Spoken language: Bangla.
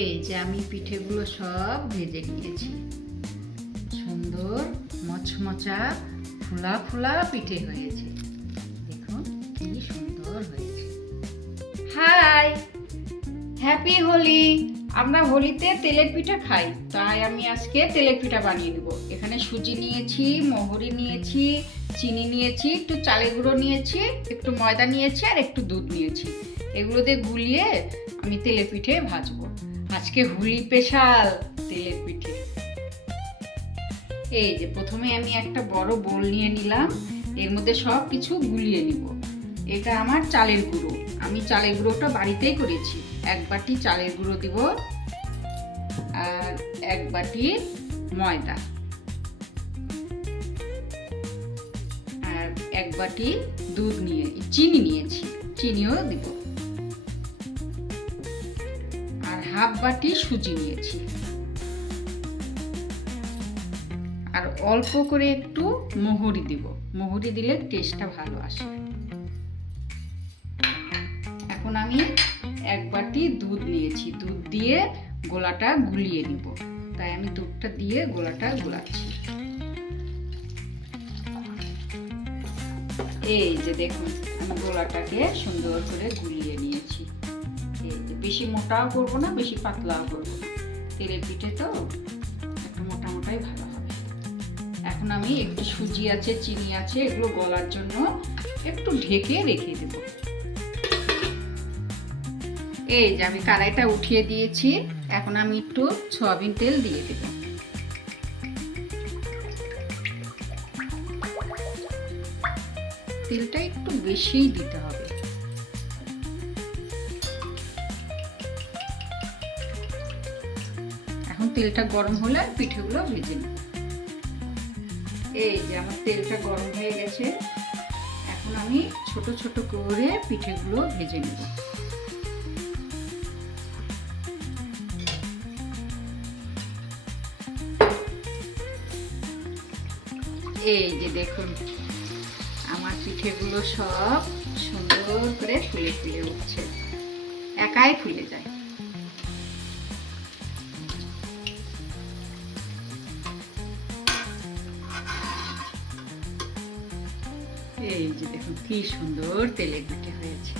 এই যে আমি পিঠেগুলো সব ভেজে নিয়েছি। সুন্দর মচমচা ফুলা ফুলা পিঠে হয়েছে। দেখুন কি সুন্দর হয়েছে। Hi, happy Holi. আমরা হোলিতে তেলের পিঠা খাই, তাই আমি আজকে তেলের পিঠা বানিয়ে নেব। এখানে সুজি নিয়েছি, মহরি নিয়েছি, চিনি নিয়েছি, একটু চালের গুঁড়ো নিয়েছি, একটু ময়দা নিয়েছি আর একটু দুধ নিয়েছি। এগুলো দিয়ে গুলিয়ে আমি তেলের পিঠে ভাজবো। আজকে হোলি স্পেশাল তেলের পিঠে। এই যে প্রথমে আমি একটা বড় বোল নিয়ে নিলাম, এর মধ্যে সব কিছু গুলিয়ে নিব। এটা আমার চালের গুঁড়ো, আমি চালের গুঁড়োটা বাড়িতেই করেছি। 1 বাটি চালের গুঁড়ো দিব আর 1 বাটি ময়দা আর 1 বাটি দুধ চিনি নিয়েছি, চিনিও দিব আর 1/2 বাটি সুজি নিয়েছি আর অল্প করে একটু মহরি দিব। মহরি দিলে টেস্টটা ভালো আসে। এখন আমি 1 বাটি দুধ নিয়েছি, দুধ দিয়ে গোলাটা গুলিয়ে নিব। তাই আমি দুধটা দিয়ে গোলাটা গোলাচ্ছি। এই যে দেখুন আমি গোলাটাকে সুন্দর করে গুলিয়ে নিয়েছি। এই যে বেশি মোটাও করব না, বেশি পাতলাও করব না। তেলের পিঠে তো একটু মোটা মোটাই ভালো হবে। এখন আমি একটু সুজি আছে, চিনি আছে, এগুলো গলার জন্য একটু ঢেকে রেখে দেব। এই যে আমি কড়াইটা উঠিয়ে দিয়েছি। এখন আমি একটু সয়াবিন তেল দিয়ে দেব। তেলটা একটু বেশিই দিতে হবে। এখন তেলটা গরম হলে পিঠেগুলো ভেজে নেব। এই যে আমার তেলটা গরম হয়ে গেছে। এখন আমি ছোট ছোট করে পিঠেগুলো ভেজে নেব। এই যে দেখুন আমার পিঠেগুলো সব সুন্দর করে ফুলে ফুলে উঠছে, একাই ফুলে যায়। এই যে দেখুন কি সুন্দর তেলের পিঠে হয়েছে।